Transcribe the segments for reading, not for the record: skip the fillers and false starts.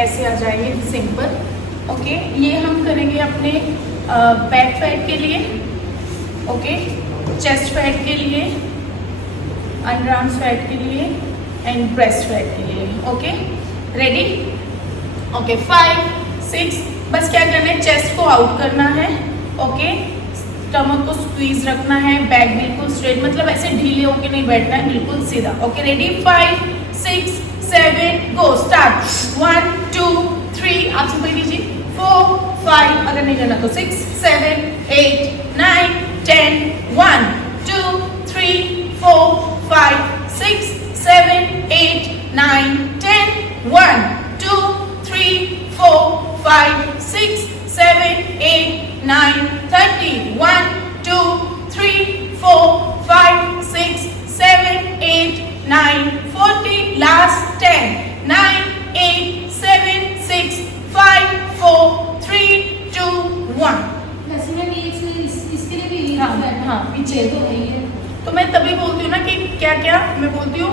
ऐसे आ जाएंगे simple. Okay, ये हम करेंगे अपने बैक फैट के लिए, ओके, चेस्ट फैट के लिए, अंडर आर्म्स फैट के लिए एंड ब्रेस्ट फैट के लिए। Okay, ready? ओके, 5 6, बस क्या करना है, चेस्ट को आउट करना है। ओके, स्टमक को स्क्वीज रखना है, बैक बिल्कुल स्ट्रेट, मतलब ऐसे ढीले होके नहीं बैठना है, बिल्कुल सीधा। Okay, ready? 5 6 7 go, start. 1 2 3, आप सिंपल कीजिए। 4 5, अगर नहीं करना तो 6 7 8 9 10 1 2 3 4 5 6 7 8 9 10 1 2 3 4 5 6 7 8 9 30 1 2 3 4 5 6 7 8 9 40, लास्ट 10 9 8 7 6 5 4 3 2 1। इसके लिए भी हाँ, पीछे तो है ये। तो मैं तभी बोलती हूँ ना कि क्या क्या मैं बोलती हूँ,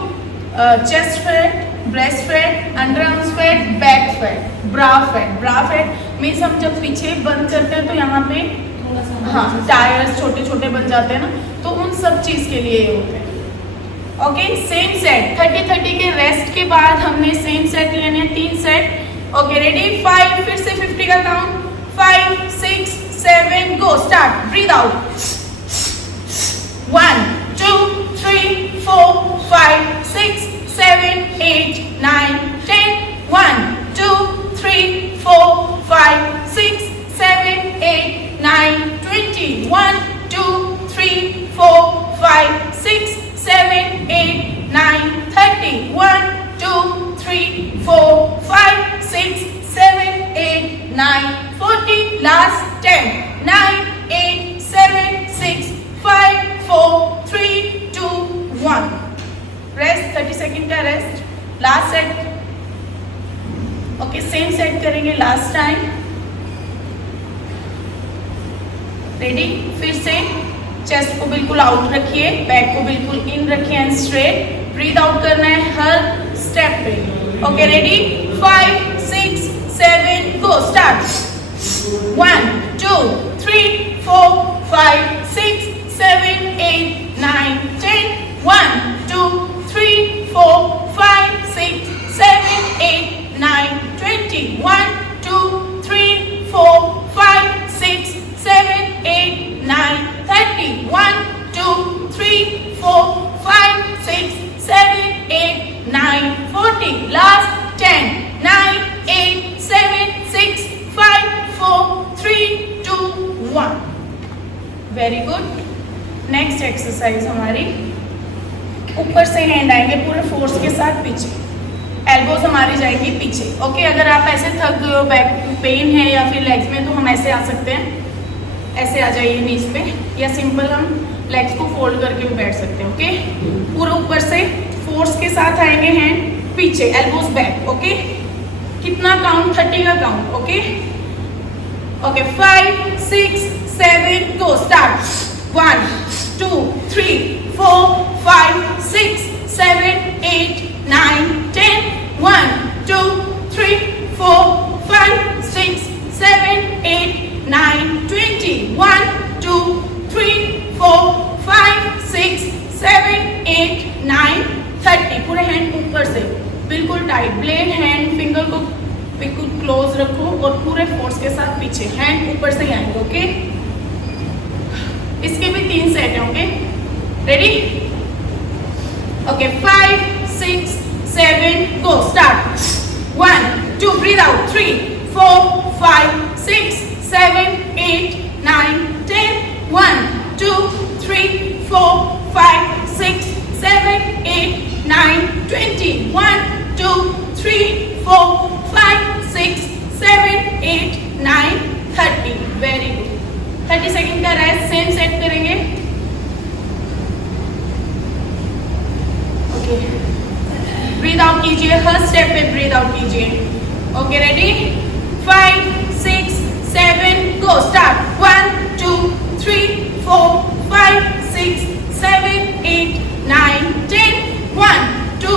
chest fat, breast fat, under arms fat, back fat, bra fat. Bra fat means हम जब पीछे बंद करते हैं तो यहाँ पे थोड़ा सा हाँ टायर्स छोटे छोटे बन जाते हैं ना, तो उन सब चीज के लिए ये होते हैं। ओके, सेम सेट 30 30 के रेस्ट के बाद हमने सेम सेट लेने हैं, 3 सेट। Okay, ready? 5, फिर से 50 का count. 5 6 7 go, start. Breathe out. 1 2 3 4 5 6 7 8 9 10 1 2 3 4 5 6 7 8 9 20 1 2 3 4 5 6 7 8 9 30 1 2 3 4 5 6 7 8 9 40, last 10 9 8 7 6 5 4 3 2 1। Rest, 30 second का rest, last set. Okay, same set करेंगे लास्ट टाइम। रेडी? फिर से चेस्ट को बिल्कुल आउट रखिए, बैक को बिल्कुल इन रखिए एंड स्ट्रेट। ब्रीथ आउट करना है हर स्टेप पे। Okay, ready? 5 6 7 go, start. 1 2 3 4 5 6 7 8 9 10 1 2 3 4 5 6 7 8 9 20 1 2 3 4 5 6 7 8 9 30 1 2 3 4 5 6 7 8 9 40, last 10 9 8 7 6 5 4 3 2 1। Very good. Next exercise हमारी, ऊपर से हैंड आएंगे पूरे फोर्स के साथ पीछे, एल्बोज हमारी जाएंगी पीछे। ओके, अगर आप ऐसे थक गए हो, बैक पेन है या फिर लेग्स में, तो हम ऐसे आ सकते हैं, ऐसे आ जाइए नीज पे, या सिंपल हम लेग्स को फोल्ड करके भी बैठ सकते हैं। ओके, पूरा ऊपर से फोर्स के साथ आएंगे हैंड पीछे, एल्बोज बैक। ओके, कितना काउंट? 30 का count. Okay okay, 5 6 7 go, start. 1 2 3 4 5 6 7 8 9 10 1 2 3 4 5 6 7 8 9 20 1 2 3 4 5 6 7 8 9 30। पूरे हैंड ऊपर से बिल्कुल टाइट, ब्लेड हैंड, फिंगर को बिल्कुल क्लोज रखो और पूरे फोर्स के साथ पीछे, हैंड ऊपर से आएंगे। ओके, इसके भी 3 सेट हैं। Okay, ready? Okay, 5 6 7 go, start. 1 2, breathe out. 3 4 5 6 7 8 9 10 1 2 3 4 5 6 7 8 9 20 1 2 3 4 5 6 7 8 9 30। Very good. 30 second का रेस्ट, सेम सेट करेंगे। ओके, ब्रीथ आउट कीजिए, हर स्टेप पे ब्रीथ आउट कीजिए। Okay, ready? 5 6 7 go, start. 1 2 3 4 5 6 7 8 9 10 1 2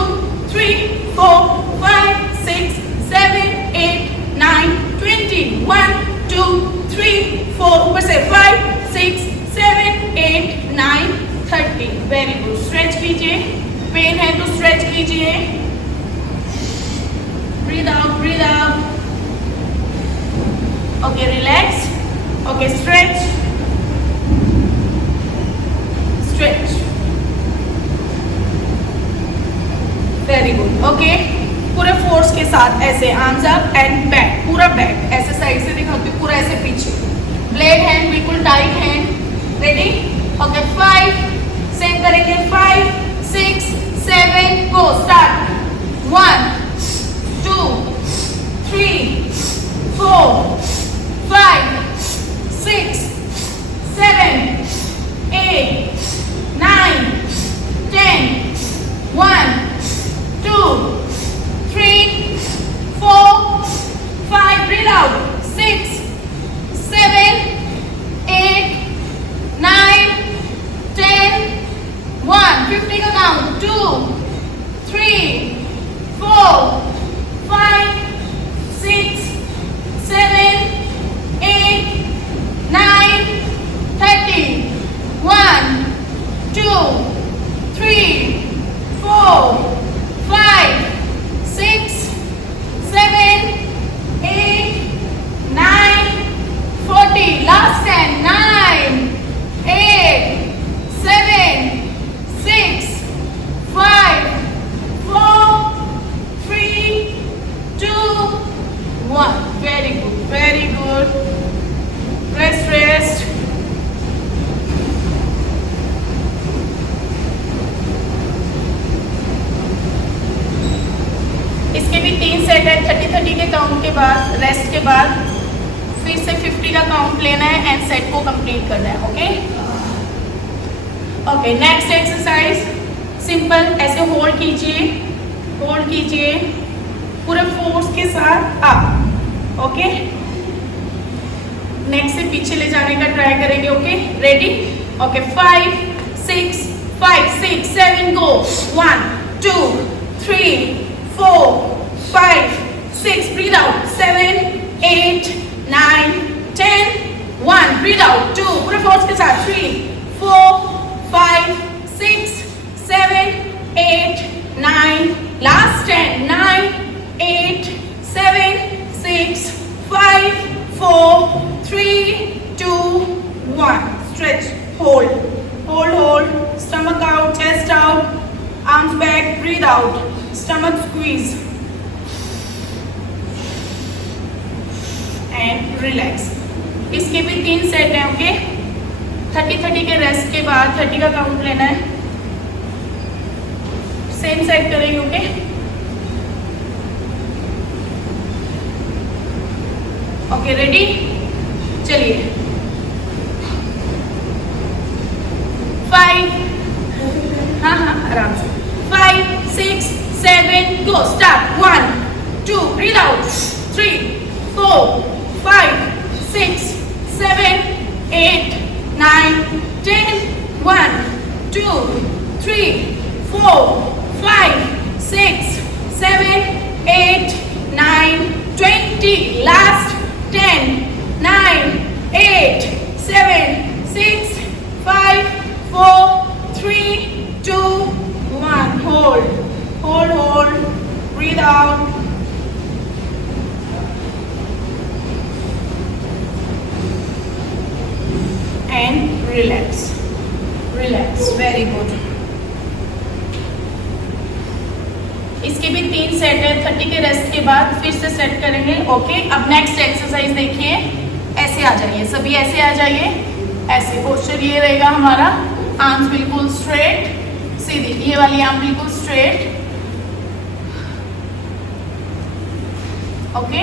3 4 5 6 7 8 Okay, relax. Okay, stretch. Stretch. Very good. Okay, पूरे force के साथ ऐसे arms up and back, पूरा बैक ऐसे साइड से दिखाती हूँ, पूरा ऐसे पीछे, ब्लेड हैंड बिल्कुल tight hand. Ready? Okay, 5 same करेंगे, 5 6 7 गो, स्टार्ट। 1 2 3 4 5 6 7 8 9 10 1 2 3 4 5 breathe out, 6 7 8 9 10 1 50 का count, 2 3 4 5 6 7 8 9 30 1 2 3 4 5 6 7 8 9 40 last 10 9 8 7 6 5 4 3 2 1 very good, very good. Rest. इसके भी 3 सेट है, 30-30 के काउंट के बाद, रेस्ट के बाद फिर से 50 का काउंट लेना है एंड सेट को कंप्लीट करना है। ओके, नेक्स्ट एक्सरसाइज सिंपल, ऐसे होल्ड कीजिए पूरे फोर्स के साथ अप। ओके, नेक्स्ट से पीछे ले जाने का ट्राई करेंगे। Okay, ready? ओके, 5 6 7 गो, 1 2 3 4 5 6 breathe out, 7 8 9 10 1 breathe out, 2 पूरे फोर्स के साथ, 3 4 5 6 7 8 9 last 10 9 8 7 6 5 4 3 2 1 stretch, hold, stomach out, chest out, arms back, breathe out, stomach squeeze and relax. इसके भी 3 सेट हैं। ओके, 30-30 के रेस्ट के बाद 30 का काउंट लेना है, सेम सेट करेंगे। Okay, okay, ready? चलिए, 5 हाँ आराम से, 5 6 7 go, start. 1 2 breathe out, 3 4 5 6 7 8 9 10 1 2 3 4 5 6 7 8 9 20 last 10 9 8 7 6 5 4 3 2 1 hold, breathe out and relax, very good. इसके भी 3 सेट है, 30 के रेस्ट के बाद फिर से सेट करेंगे। ओके, अब नेक्स्ट एक्सरसाइज देखिए, ऐसे आ जाइए, सभी ऐसे आ जाइए, ऐसे पोस्चर ये रहेगा हमारा, आर्म्स बिल्कुल स्ट्रेट, सीधी, ये वाली आर्म बिल्कुल स्ट्रेट। ओके,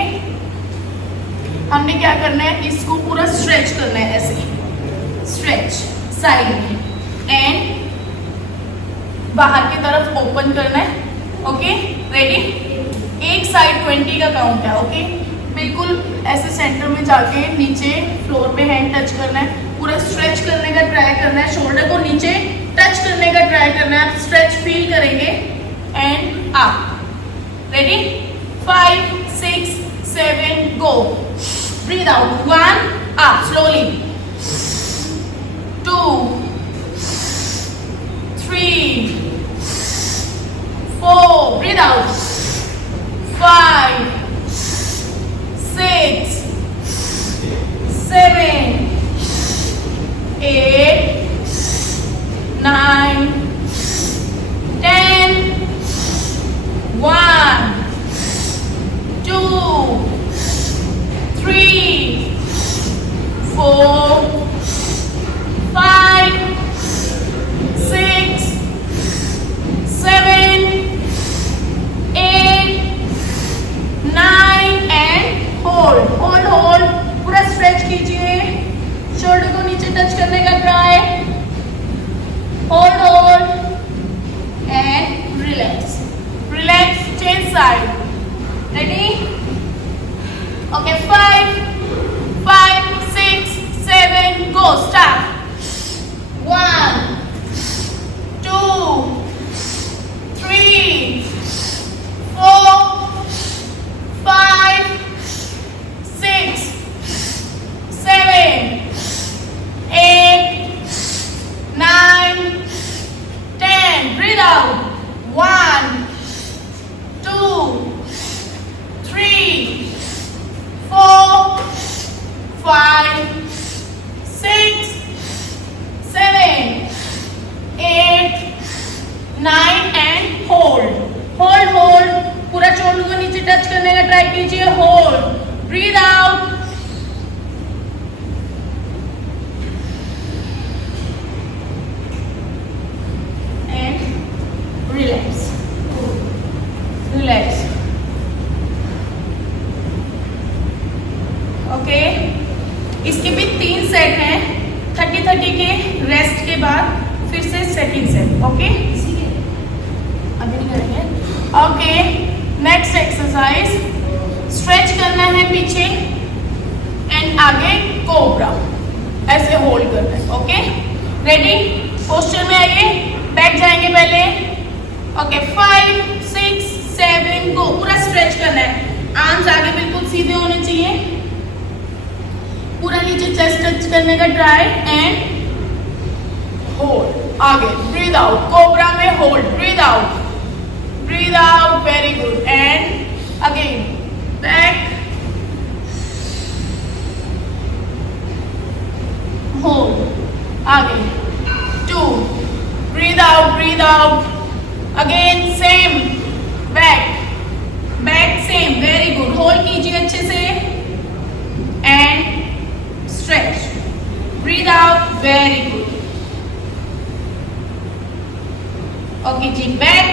हमने क्या करना है, इसको पूरा स्ट्रेच करना है, ऐसे स्ट्रेच साइड में एंड बाहर की तरफ ओपन करना है। Okay, ready? एक साइड 20 का काउंट है। ओके, बिल्कुल ऐसे सेंटर में जाके नीचे फ्लोर पे हैंड टच करना है, पूरा स्ट्रेच करने का ट्राई करना है, शोल्डर को नीचे टच करने का ट्राई करना है, आप स्ट्रेच फील करेंगे and up. Ready? 5 6 7 go, breathe out, 1 up slowly, 2 3 4 breathe out, 5 6 4 5 6 7 8 9 and hold hold hold. पूरा स्ट्रेच कीजिए, शोल्डर को नीचे टच करने का try, hold hold and relax relax. Change side, ready? Okay 5 5 6 7 go, start. 1 2 3 4 5 6 7 8 9 10. Breathe out. 1 2 3 4 5 6 7 8 9 and hold hold hold. पूरा shoulder को नीचे touch करने का ट्राई कीजिए, hold. Breathe out and relax relax. Okay, इसके भी 3 सेट हैं, 30-30 के रेस्ट के बाद फिर से सेकंड सेट। ओके, अभी नहीं करेंगे। ओके, नेक्स्ट एक्सरसाइज, स्ट्रेच करना है पीछे एंड आगे कोबरा, ऐसे होल्ड करना है। Okay, ready? पोस्टर में आइए, बैक जाएंगे पहले। ओके 5 6 7 गो। पूरा स्ट्रेच करना है, आर्म्स आगे बिल्कुल सीधे होने चाहिए, पूरा नीचे चेस्ट टच करने का ट्राई एंड होल्ड। आगे ब्रीद आउट, कोबरा में hold, breathe out very good and again back hold. आगे 2 breathe out again same, back same, very good. Hold कीजिए अच्छे से and stretch, breathe out, very good. Okay जी, back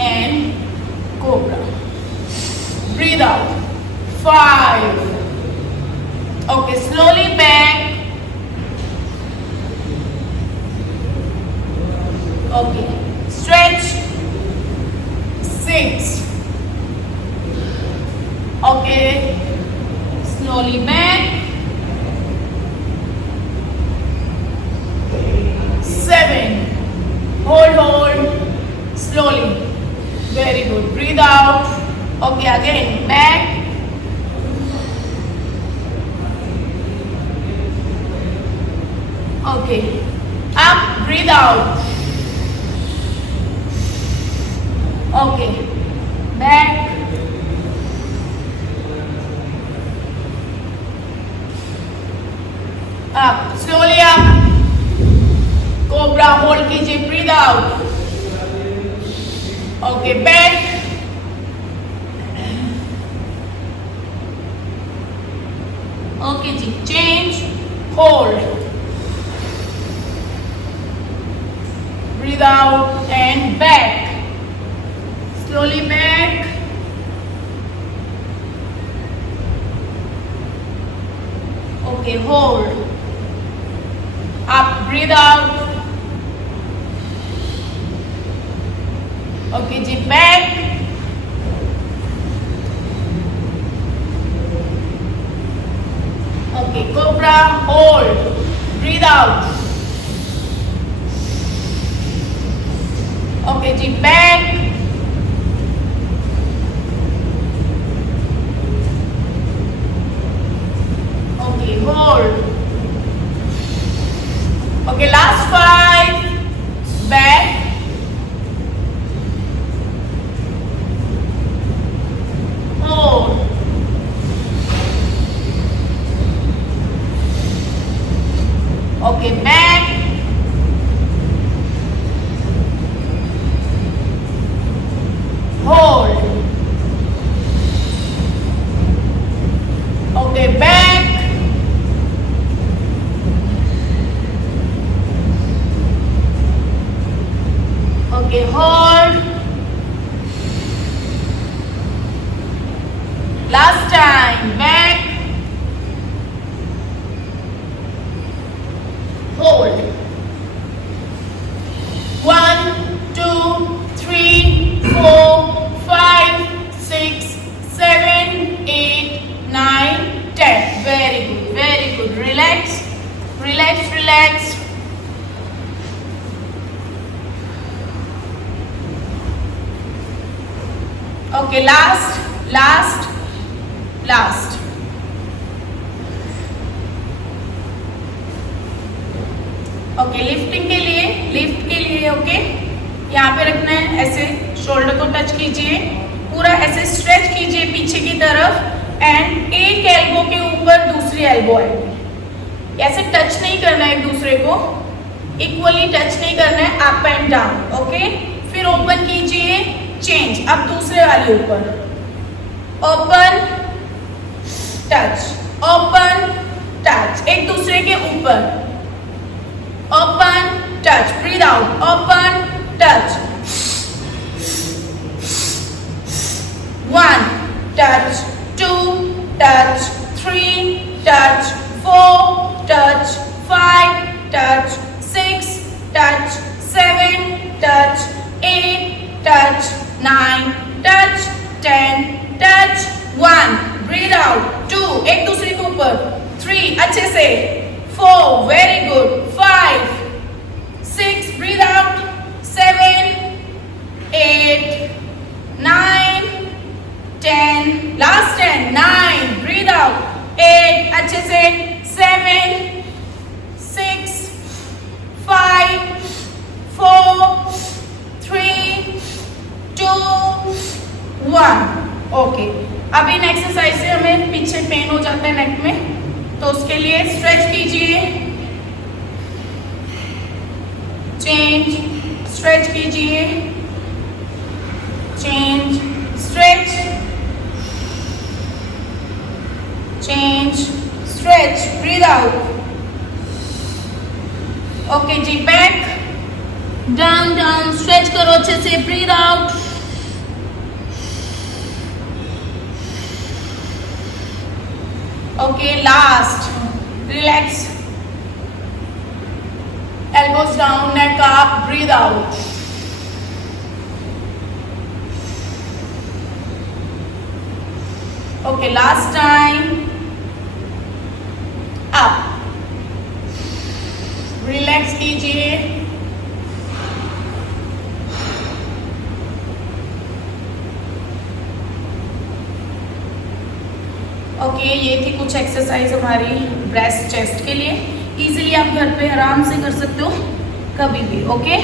and cobra, breathe out 5। Okay, slowly back. Okay, stretch 6। Okay, slowly back 7। Hold slowly, very good. Breathe out. Okay, again back. Okay, up, breathe out. Okay, back. Up, slowly up. Cobra, hold कीजिए, breathe out. Okay, back. Okay जी, change, hold. Breathe out and back. Slowly back. Okay, hold. Up, breathe out. Okay जी, back. Okay, cobra, hold. Breathe out. Okay जी, back. Okay, hold. Okay, last 5. Back. Hold. Okay, back. Okay last last last. Okay lifting के लिए, lift के लिए okay यहाँ पे रखना है, ऐसे शोल्डर को टच कीजिए, पूरा ऐसे स्ट्रेच कीजिए पीछे की तरफ एंड एक एल्बो के ऊपर दूसरी एल्बो आएगी। ऐसे टच नहीं करना है एक दूसरे को, इक्वली टच नहीं करना है, अप एंड डाउन ओके। फिर ओपन कीजिए, चेंज, अब दूसरे वाले ऊपर, ओपन टच, ओपन टच, एक दूसरे के ऊपर, open touch, breathe out, open touch, 1 touch, 2 touch, 3 touch, 4 touch, 5 touch, 6 touch, 7 touch, 8 touch, 9 touch, 10 touch, 1 breathe out, 2 एक दूसरे के ऊपर, 3 अच्छे से, 4 very good, 5 6 breathe out, 7 8 9 10 last 10 9 breathe out, 8 अच्छे से, 7 6 5 4 3 2 1 ओके। अब इन एक्सरसाइज से हमें पीछे पेन हो जाता है नेक में, तो उसके लिए स्ट्रेच कीजिए, चेंज, स्ट्रेच कीजिए, change, stretch, change, stretch, breathe out okay जी। बैक डाउन डाउन, स्ट्रेच करो अच्छे से, breathe out, okay last, relax, elbows down, neck up, breathe out, okay last time, up, relax कीजिए, ओके ये थी कुछ एक्सरसाइज हमारी ब्रेस्ट चेस्ट के लिए। इजीली आप घर पे आराम से कर सकते हो कभी भी ओके।